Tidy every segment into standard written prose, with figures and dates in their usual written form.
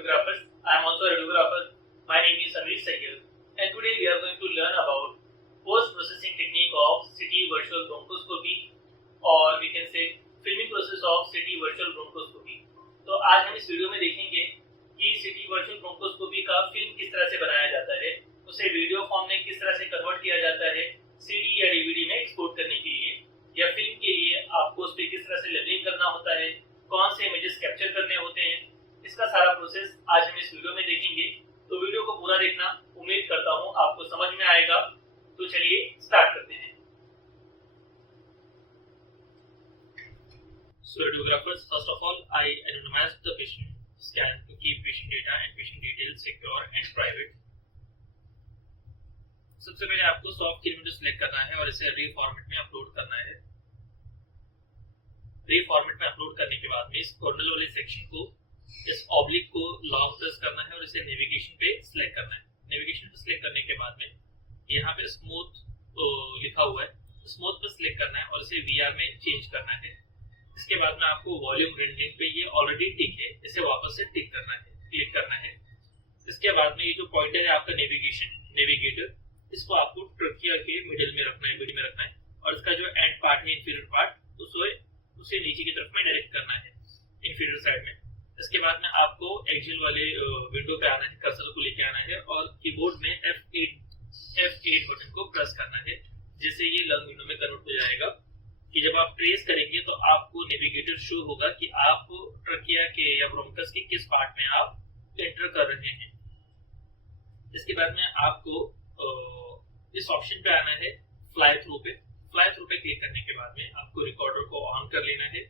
radiographers. I am also a radiographer. My name is Samir Sayyed, and today we are going to learn about post-processing technique of CT virtual bronchoscopy, और we can say filming process of CT virtual bronchoscopy. तो आज हम इस video में देखेंगे कि CT virtual bronchoscopy का film किस तरह से बनाया जाता है, उसे वीडियो फॉर्म में किस तरह से कन्वर्ट किया जाता है CD या DVD में एक्सपोर्ट करने के लिए, या फिल्म के लिए आपको उस पर किस तरह से लेबलिंग करना होता है, कौन से इमेजेस कैप्चर करने होते हैं, इसका सारा प्रोसेस आज हम इस वीडियो में देखेंगे। तो वीडियो को पूरा देखना, उम्मीद करता हूँ आपको समझ में आएगा। तो चलिए स्टार्ट करते हैं। So radiographers, first of all, I anonymize the patient scan to keep patient data and patient details secure and private. सबसे पहले आपको सॉफ्ट इमेज सिलेक्ट करना है और इसे रे फॉर्मेट में अपलोड करना है। रे फॉर्मेट में अपलोड करने के बाद में इस कॉर्नर वाले सेक्शन को, इस ऑब्लिक को लॉन्ग प्रेस करना है और इसे नेविगेशन पे सिलेक्ट करना है। नेविगेशन पे सिलेक्ट करने के बाद में यहाँ पे स्मूथ लिखा हुआ है, स्मूथ पे सिलेक्ट करना है और इसे वीआर में चेंज करना है। इसके बाद में आपको वॉल्यूम रेंडरिंग पे ये ऑलरेडी टिक है, इसे वापस से टिक करना है, क्लिक करना है। इसके बाद में ये जो पॉइंटर है आपका नेविगेटर, इसको आपको ट्रकिया के मिडिल में रखना है, मिडिल में रखना है, और इसका जो एंड पार्ट है, इंफीरियर पार्ट, उसे नीचे की तरफ में डायरेक्ट करना है, इंफीरियर साइड में। इसके बाद में आपको एक्सियल वाले विंडो पे आना है, कर्सर को लेके आना है और कीबोर्ड में F8 बटन को प्रेस करना है, जिससे ये लंग विंडो में कन्वर्ट हो जाएगा। कि जब आप ट्रेस करेंगे तो आपको नेविगेटर शो होगा कि आप ट्रकिया के या ब्रोंकस के किस पार्ट में आप एंटर कर रहे हैं। इसके बाद में आपको इस ऑप्शन पे आना है, फ्लाई थ्रू पे। फ्लाई थ्रू पे क्लिक करने के बाद में आपको रिकॉर्डर को ऑन कर लेना है।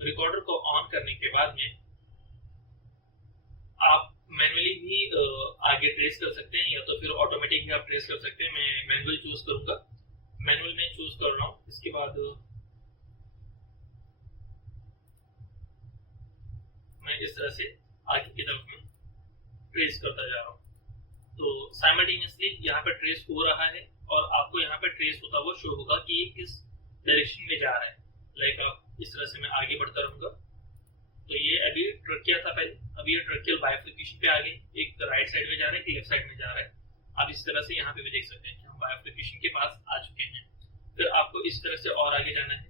रिकॉर्डर को ऑन करने के बाद में आप मैनुअली भी आगे ट्रेस कर सकते हैं या तो फिर ऑटोमेटिक भी आप ट्रेस कर सकते हैं। मैं मैनुअल चूज करूंगा, मैनुअल में चूज कर रहा हूं। इसके बाद मैं इस तरह से आगे की तरफ में ट्रेस करता जा रहा हूं। तो साइमल्टेनियसली यहाँ पे ट्रेस हो रहा है और आपको यहाँ पे ट्रेस होता हुआ शो होगा कि ये किस डायरेक्शन में जा रहा है। लाइक आप इस तरह से मैं आगे बढ़ता रहूंगा। तो ये अभी ट्रकिया था पहले, अभी ये ट्रकियल बाइफर्केशन पे आ गए, एक राइट साइड में जा रहा है, एक लेफ्ट साइड में जा रहा है। आप इस तरह से यहाँ पे भी देख सकते हैं कि हम बाइफर्केशन के पास आ चुके हैं। फिर आपको इस तरह से और आगे जाना है।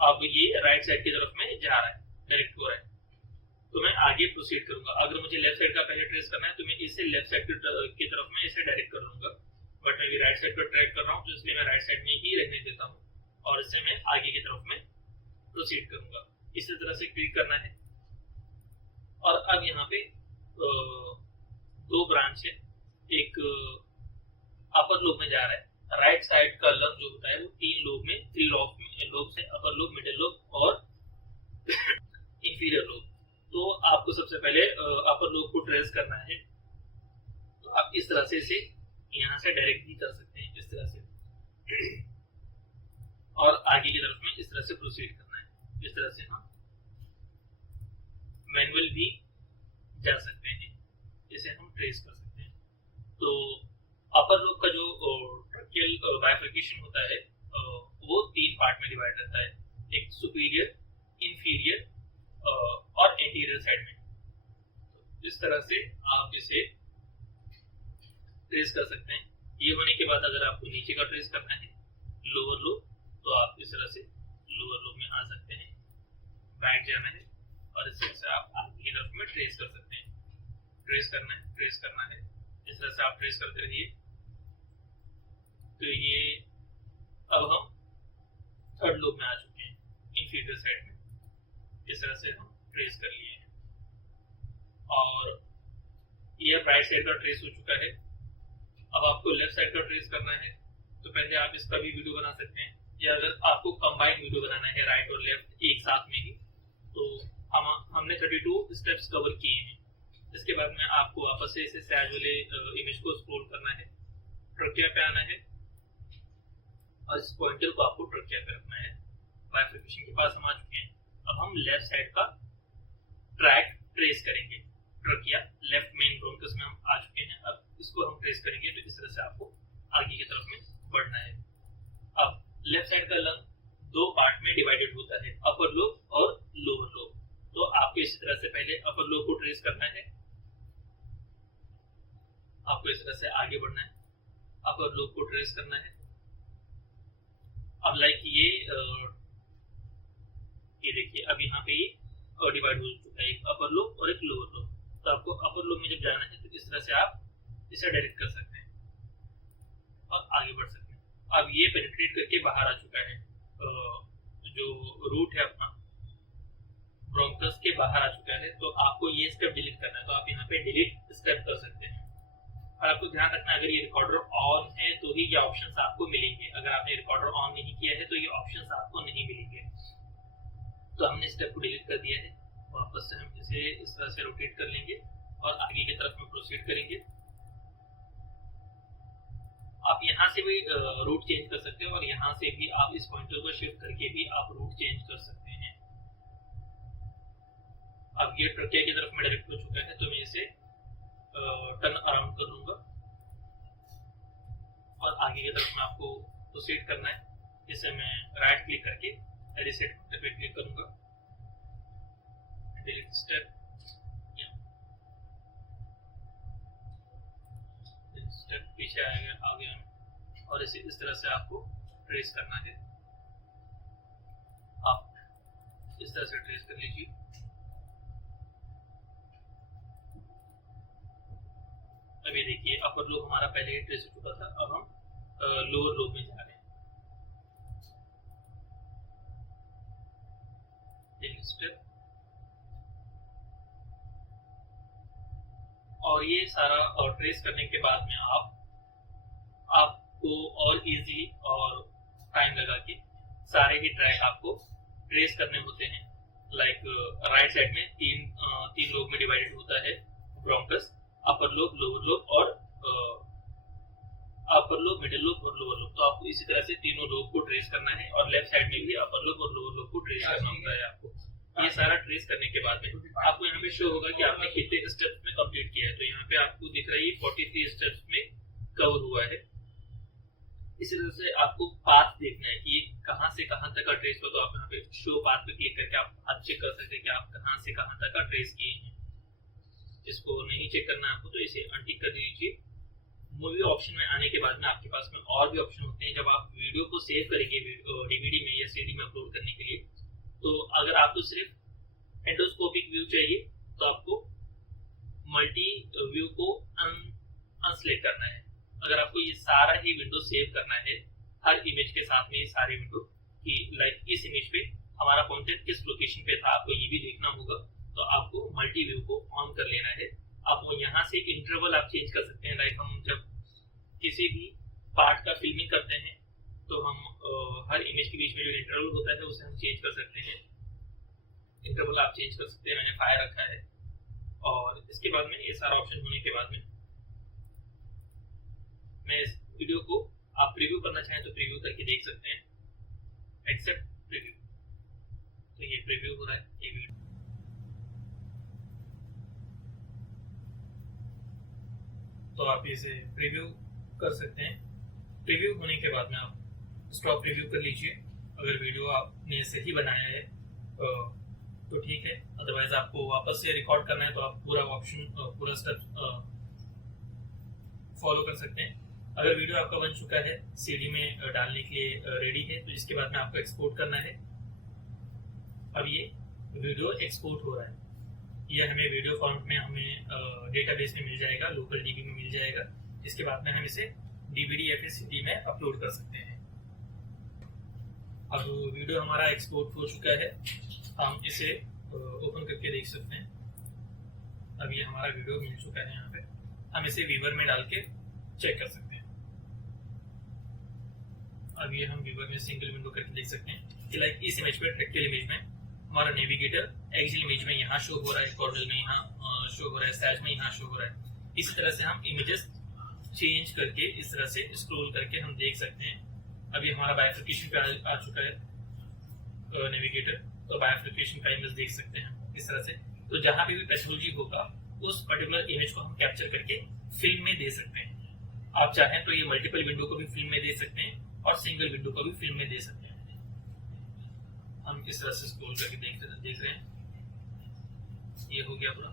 अब ये राइट साइड की तरफ में जा रहा है, डायरेक्ट हो रहा है। तो मैं आगे प्रोसीड करूंगा। अगर मुझे लेफ्ट साइड का पहले ट्रेस करना है तो मैं इसे लेफ्ट साइड की तरफ में इसे डायरेक्ट कर लूंगा, बट मैं भी राइट साइड पर ट्रैक कर रहा हूँ, तो इसलिए मैं राइट साइड में ही रहने देता हूँ और इससे मैं आगे की तरफ में प्रोसीड करूंगा। इसी तरह से क्लिक करना है। और अब यहाँ पे दो ब्रांच है, एक अपर लोब में जा रहा है। राइट साइड का लंग जो होता है वो तीन लोब से अपर लोब, मिडिल लोब और इंफीरियर लोब। तो आपको सबसे पहले अपर लोब को ट्रेस करना है। तो आप इस तरह से इसे यहाँ से डायरेक्ट भी कर सकते हैं, इस तरह से, और आगे की तरफ में इस तरह से प्रोसीड करना है। इस तरह से हम मैनुअल भी जा सकते हैं, इसे हम ट्रेस कर सकते हैं। तो अपर लोब का जो ट्रकियल बाइफर्केशन होता है वो तीन पार्ट में डिवाइड रहता है, एक सुपीरियर, इंफीरियर और एंटीरियर साइड में। तो इस तरह से आप इसे ट्रेस कर सकते हैं। ये होने के बाद अगर आपको नीचे का ट्रेस करना है, लोअर लोब, तो आप इस तरह से लोअर लोब में आ सकते हैं, बैक जाना है और इस तरह से आप आगे की तरफ में ट्रेस कर सकते हैं। ट्रेस करना है, इस तरह से आप ट्रेस करते रहिए। तो ये अब हम थर्ड लोब में आ चुके हैं, इंफीरियर साइड में। इस तरह से हम ट्रेस कर लिए हैं और ये राइट साइड का ट्रेस हो चुका है। अब आपको लेफ्ट साइड का ट्रेस करना है, तो पहले आप इसका भी वीडियो बना सकते हैं, या अगर आपको कंबाइंड वीडियो बनाना है राइट और लेफ्ट एक साथ में ही, तो हमने 32 स्टेप्स कवर किए हैं। इसके बाद में आपको वापस से इसे सैज वाले इमेज को स्क्रॉल करना है, ट्रकिया पे आना है और इस पॉइंटर को आपको ट्रकिया पे रखना है। बाइफर्केशन के पास हम आ चुके हैं। अब हम लेफ्ट साइड का ट्रैक ट्रेस करेंगे। ट्रकिया लेफ्ट मेन ब्रोंकस में हम आ चुके हैं। अब इसको हम ट्रेस करेंगे, तो इस तरह से आपको आगे की तरफ में बढ़ना है। अब लेफ्ट साइड का लंग दो पार्ट में डिवाइडेड होता है, अपर लोब और लोअर लोब। तो आपको इसी तरह से पहले अपर लो को ट्रेस करना है, आपको इस तरह से आगे बढ़ना है, अपर लो को ट्रेस करना है। अब लाइक ये देखिए अब यहाँ पे ये डिवाइड हो चुका है, एक अपर लो और एक लोअर लो। तो आपको अपर लो में जब जाना है तो इस तरह से आप इसे डायरेक्ट कर सकते हैं और आगे बढ़ सकते हैं। अब ये पेनिट्रेट करके बाहर आ चुका है, जो रूट है अपना ब्रोंकस के बाहर आ चुका है। तो आपको ये स्टेप डिलीट करना है, तो आप यहाँ पे डिलीट स्टेप कर सकते हैं। और आपको ध्यान रखना, अगर ये रिकॉर्डर ऑन है तो ही ये ऑप्शंस आपको मिलेंगे, अगर आपने रिकॉर्डर ऑन नहीं किया है तो ये ऑप्शंस आपको नहीं मिलेंगे। तो हमने स्टेप को डिलीट कर दिया है, वापस से हम इसे इस तरह से रोटेट कर लेंगे और आगे की तरफ में प्रोसीड करेंगे। आप यहाँ से भी रूट चेंज कर सकते हैं और यहाँ से भी आप इस पॉइंटर को शिफ्ट करके भी आप रूट चेंज कर सकते हैं। अब ये ट्रकिया की तरफ में डायरेक्ट हो चुका है, तो मैं इसे टर्न अराउंड कर लूंगा और आगे की तरफ में आपको प्रोसीड करना है। जिसे मैं राइट क्लिक करके रीसेट पे क्लिक करूंगा, डिलीट स्टेप, स्टेप पीछे आ गया और इसे इस तरह से आपको ट्रेस करना है। आप इस तरह से ट्रेस कर लीजिए। अभी देखिए अपर लो हमारा पहले ही ट्रेस हो चुका था, अब हम लोअर लो में जा रहे हैं। स्टेप और ये सारा ट्रेस करने के बाद में आपको और इजीली और टाइम लगा के सारे ही ट्रैक आपको ट्रेस करने होते हैं। लाइक राइट साइड में तीन लोग में डिवाइडेड होता है bronchus, upper lobe, lower lobe और अपर लोब, मिडिल लोब और लोअर लोब। तो आपको इसी तरह से तीनों लोब को ट्रेस करना है और लेफ्ट साइड में भी अपर लोब और लोअर लोब को ट्रेस करना होता है आपको। ये सारा ट्रेस करने के बाद में आपको यहाँ पे शो होगा कि आपने कितने स्टेप्स में कंप्लीट किया है। तो यहाँ पे आपको दिख रहा है 43 स्टेप्स में कवर हुआ है। इसी तरह से आपको पाथ देखना है कि कहाँ से कहाँ तक का ट्रेस हो। तो आप यहाँ पे शो पाथ पे क्लिक करके आप चेक कर सकते हैं कि आप कहाँ से कहाँ तक का ट्रेस किए हैं। इसको नहीं चेक करना आपको तो इसे अनटिक कर दीजिए। मूवी ऑप्शन में आने के बाद में आपके पास में और भी ऑप्शन होते हैं। जब आप वीडियो को सेव करेंगे डीवीडी में या सीडी में अपलोड करने के लिए, तो अगर आपको सिर्फ एंडोस्कोपिक व्यू चाहिए तो आपको मल्टी व्यू को अनसेलेक्ट करना है। अगर आपको ये सारा ही विंडो सेव करना है हर इमेज के साथ में, ये सारे विंडो कि लाइक इस इमेज पे हमारा कंटेंट किस लोकेशन पे था, आपको ये भी देखना होगा। तो आपको मल्टी व्यू को ऑन कर लेना है। आप यहाँ से इंटरवल आप चेंज कर सकते हैं। लाइक हम जब किसी भी पार्ट का फिल्मिंग करते हैं तो हम हर इमेज के बीच में जो इंटरवल होता है उसे हम चेंज कर सकते हैं। इंटरवल आप चेंज कर सकते हैं, मैंने 5 रखा है। और इसके बाद में ये सारा ऑप्शन होने के बाद में मैं इस वीडियो को आप प्रीव्यू करना चाहें तो प्रीव्यू करके देख सकते हैं, एक्सेप्ट प्रीव्यू। तो ये प्रीव्यू हो रहा है ये वीडियो। तो आप इसे प्रीव्यू कर सकते हैं। प्रीव्यू होने के बाद में आप स्टॉप प्रीव्यू कर लीजिए। अगर वीडियो आपने सही बनाया है तो ठीक है, अदरवाइज आपको वापस से रिकॉर्ड करना है तो आप पूरा ऑप्शन पूरा स्टेप फॉलो कर सकते हैं। अगर वीडियो आपका बन चुका है, सीडी में डालने के लिए रेडी है, तो इसके बाद में आपको एक्सपोर्ट करना है। अब ये वीडियो एक्सपोर्ट हो रहा है। ये हमें वीडियो फॉर्मेट में हमें डेटाबेस में मिल जाएगा, लोकल डीबी में मिल जाएगा। इसके बाद में हम इसे डीवीडी या फिर सीडी में अपलोड कर सकते हैं। अब वीडियो हमारा एक्सपोर्ट हो चुका है, हम इसे ओपन करके देख सकते हैं। अब ये हमारा वीडियो मिल चुका है। यहाँ पे हम इसे व्यूअर में डाल के चेक कर सकते हैं। अब ये हम व्यूअर में सिंगल विंडो करके देख सकते हैं कि लाइक इस इमेज पे ट्रैक्टर इमेज में हमारा नेविगेटर एक्सियल इमेज में यहाँ शो हो रहा है, कॉर्नल में यहाँ शो हो रहा है, साइज में यहाँ शो हो रहा है। इसी तरह से हम इमेजेस चेंज करके इस तरह से स्क्रॉल करके हम देख सकते हैं। अभी हमारा बाइफर्केशन पे आ चुका है नेविगेटर, तो बाइफर्केशन का इमेज देख सकते हैं इस तरह से। तो जहाँ भी पैथोलॉजी होगा उस पर्टिकुलर इमेज को हम कैप्चर करके फिल्म में दे सकते हैं। आप चाहें तो ये मल्टीपल विंडो को भी फिल्म में दे सकते हैं और सिंगल विंडो को भी फिल्म में दे सकते हैं। हम इस तरह से स्क्रॉल करके देख रहे हैं। ये हो गया पूरा।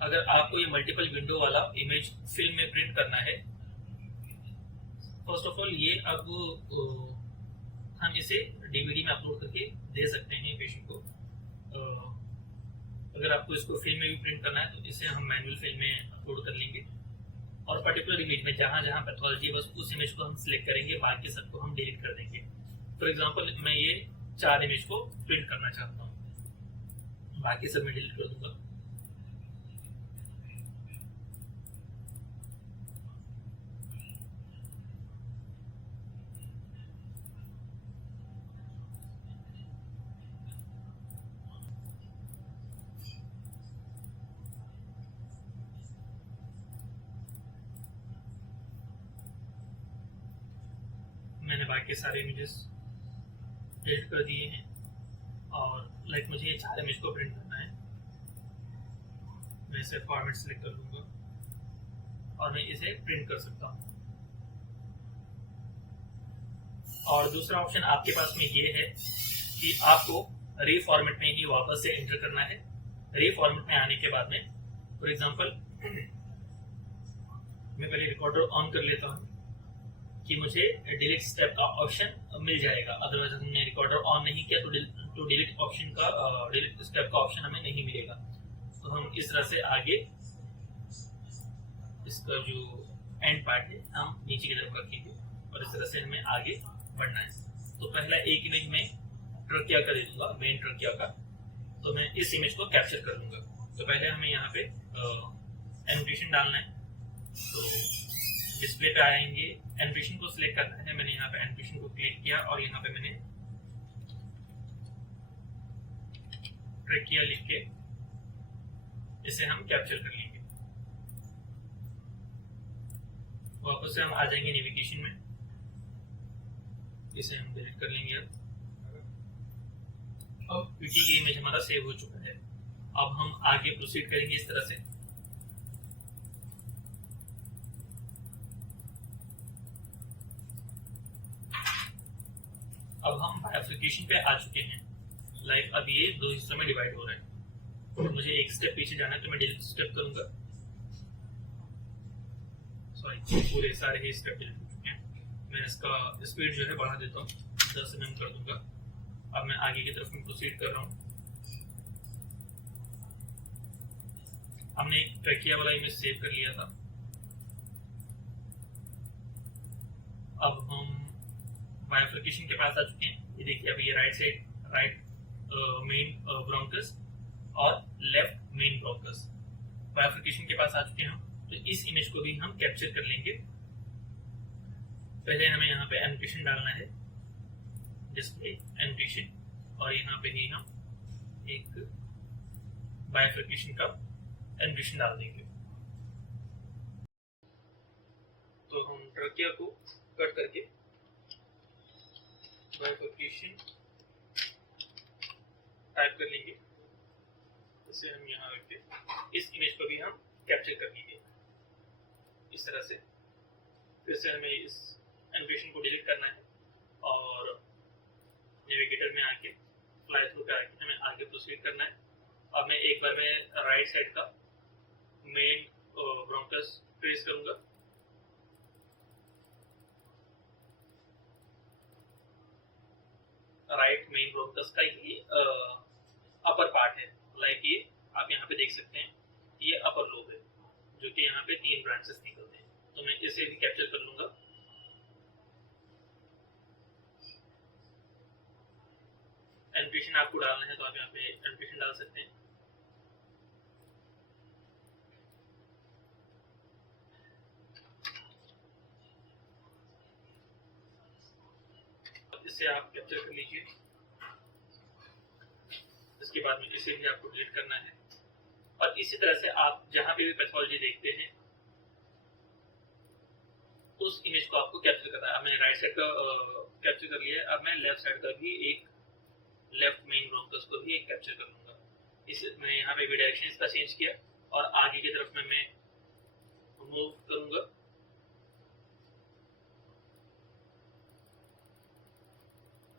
अगर आपको ये मल्टीपल विंडो वाला इमेज फिल्म में प्रिंट करना है, फर्स्ट ऑफ ऑल ये अब हम इसे डीवीडी में अपलोड करके दे सकते हैं पेशेंट को। अगर आपको इसको फिल्म में भी प्रिंट करना है तो इसे हम मैनुअल फिल्म में अपलोड कर लेंगे, और पर्टिकुलर इमेज में जहाँ जहाँ पैथोलॉजी है बस उस इमेज को हम सिलेक्ट करेंगे, बाकी सबको हम डिलीट कर देंगे। फॉर एग्जांपल मैं ये 4 इमेज को प्रिंट करना चाहता हूँ, बाकी सब मैं डिलीट कर दूंगा। मैंने बाकी सारे इमेजेस डिलीट कर दिए हैं, और मुझे ये 4 इमेज को प्रिंट करना है। मैं इसे फॉर्मेट सेलेक्ट कर लूँगा और मैं इसे प्रिंट कर सकता हूँ। और दूसरा ऑप्शन आपके पास में ये है कि आपको री फॉर्मेट में ही वापस से एंटर करना है। री फॉर्मेट में आने के बाद में फॉर एग्जांपल मैं पहले रिकॉर्डर ऑन कर लेता हूँ कि मुझे डिलीट स्टेप का ऑप्शन मिल जाएगा। अदरवाइज हमने रिकॉर्डर ऑन नहीं किया तो डिलीट ऑप्शन का डिलीट स्टेप का ऑप्शन हमें नहीं मिलेगा। तो हम इस तरह से आगे इसका जो एंड पार्ट है हम नीचे की तरफ रखेंगे, और इस तरह से हमें आगे बढ़ना है। तो पहला एक इमेज में ट्रकिया का दे दूंगा, मेन ट्रकिया का। तो मैं इस इमेज को कैप्चर कर लूंगा। तो पहले हमें यहाँ पे एनोटेशन डालना है। तो डिस्प्ले पे आएंगे, एनोटेशन को सिलेक्ट करना है। मैंने यहाँ पे एनोटेशन को क्लिक किया और यहाँ पे मैंने ट्रकिया लिख के इसे हम कैप्चर कर लेंगे। वापस से हम आ जाएंगे नेविगेशन में, इसे हम डिलीट कर लेंगे। अब क्योंकि ये इमेज हमारा सेव हो चुका है, अब हम आगे प्रोसीड करेंगे इस तरह से। अब हम बाइफरकेशन पे आ चुके हैं। अब ये 2 हिस्सों में डिवाइड हो रहा है। तो मुझे एक स्टेप पीछे जाना है तो मैं डिलीट स्टेप करूंगा। सॉरी, पूरे सारे ही स्टेप डिलीट हो चुके हैं। मैं इसका स्पीड जो है बढ़ा देता हूँ, 10 mm कर दूंगा। अब मैं आगे की तरफ में प्रोसीड कर रहा हूँ। हमने ट्रैकिया वाला इमेज सेव कर लिया था। अब हम बाइफरकेशन के पास आ चुके हैं। ये देखिए अभी ये right side right main bronchus और लेफ्ट मेन ब्रोंकस बाइफरकेशन के पास आ चुके हैं। तो इस इमेज को भी हम कैप्चर कर लेंगे। पहले हमें यहाँ पे एनोटेशन डालना है, डिस्प्ले एनोटेशन, और यहाँ पे ही हम एक बाइफरकेशन का एनोटेशन डाल देंगे। तो हम ट्रकिया को कट करके बाइफरकेशन टाइप कर लेंगे। इसे हम यहाँ रख के इस इमेज को भी हम कैप्चर कर लेंगे इस तरह से। फिर से हमें इस एनोटेशन को डिलीट करना है और नेविगेटर में आके फ्लाई थ्रू पे आके हमें आगे प्रोसीड करना है। अब मैं एक बार में राइट साइड का मेन ब्रोंकस ट्रेस करूंगा। राइट मेन ब्रोंकस का ये अपर पार्ट है। ये आप यहाँ पे देख सकते हैं, ये अपर लोब है जो कि यहाँ पे 3 ब्रांचेस निकलते हैं। तो मैं इसे भी कैप्चर कर लूंगा। एनोटेशन आपको डालना है तो आप यहाँ पे एनोटेशन डाल सकते हैं। इसे आप कैप्चर कर लीजिए। इसके बाद में इसे भी आपको डिलीट करना है। और इसी तरह से आप जहां पे भी पैथोलॉजी देखते हैं उस इमेज को आपको कैप्चर करना है। अब मैंने राइट साइड का कैप्चर कर लिया है। अब मैं लेफ्ट साइड का भी एक लेफ्ट मेन ब्रोंकस को भी एक कैप्चर कर लूंगा। मैं यहाँ पे भी डायरेक्शन इसका चेंज किया और आगे की तरफ में मैं मूव करूंगा।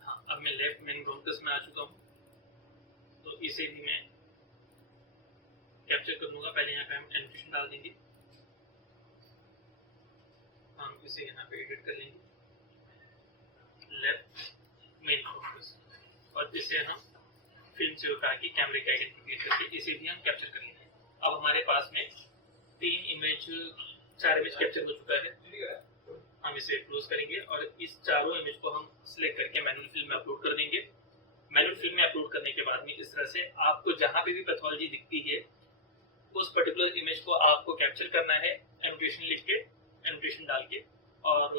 हाँ, अब मैं लेफ्ट मेन ब्रोंकस में आ चुका हूँ। तो इसे भी मैं कैप्चर करना होगा। पहले यहाँ पे हम एनोटेशन डाल देंगे, हम इसे यहाँ पे एडिट कर लेंगे, लेफ्ट मेन फोकस, और इसे हम फिल्म से उठा के कैमरे का आइडेंटिफिकेट करके इसे भी हम कैप्चर कर लेंगे। अब हमारे पास में 4 इमेज कैप्चर हो चुका है। हम इसे क्लोज करेंगे और इस चारों इमेज को हम सिलेक्ट करके मैनुअल फिल्म में अपलोड कर देंगे। मैनुअल फिल्म में अपलोड करने के बाद में इस तरह से आपको जहां पे भी पैथोलॉजी दिखती है उस पर्टिकुलर इमेज को आपको कैप्चर करना है एनोटेशन लिख के, एनोटेशन डाल के, और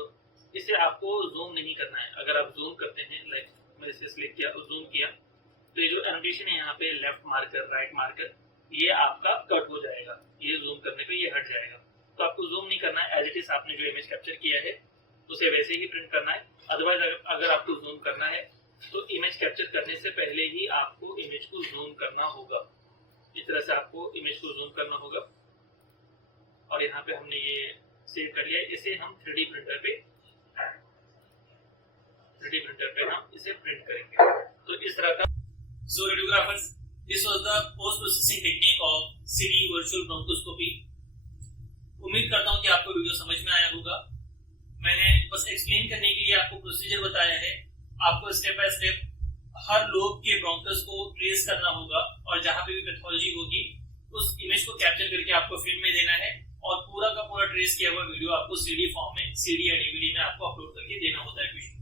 इसे आपको जूम नहीं करना है। अगर आप जूम करते हैं, लाइक मैंने इसे सिलेक्ट किया और जूम किया, तो ये जो एनोटेशन है यहाँ पे लेफ्ट मार्कर, राइट मार्कर, ये आपका कट हो जाएगा, ये जूम करने पे ये हट जाएगा। तो आपको जूम नहीं करना है, एज इट इज आपने जो इमेज कैप्चर किया है उसे वैसे ही प्रिंट करना है। अदरवाइज अगर आपको जूम करना है तो इमेज कैप्चर करने से पहले ही आपको इमेज को जूम करना होगा। इस तरह से आपको इमेज को जूम करना होगा। और यहाँ पे हमने ये सेव कर लिया, इसे हम 3D प्रिंटर पे हम इसे प्रिंट करेंगे। तो इस तरह का So radiographers, this was the post-processing technique of CD virtual bronchoscopy. उम्मीद करता हूँ कि आपको वीडियो समझ में आया होगा। मैंने बस एक्सप्लेन करने के लिए आपको प्रोसीजर बताया है। आपको step by step her lobe के ब्रोंकस को ट्रेस करना होगा और जहां पे भी पैथोलॉजी होगी उस इमेज को कैप्चर करके आपको फिल्म में देना है और पूरा का पूरा ट्रेस किया हुआ वीडियो आपको सीडी फॉर्म में, सीडी या डीवीडी में आपको अपलोड करके देना होता है।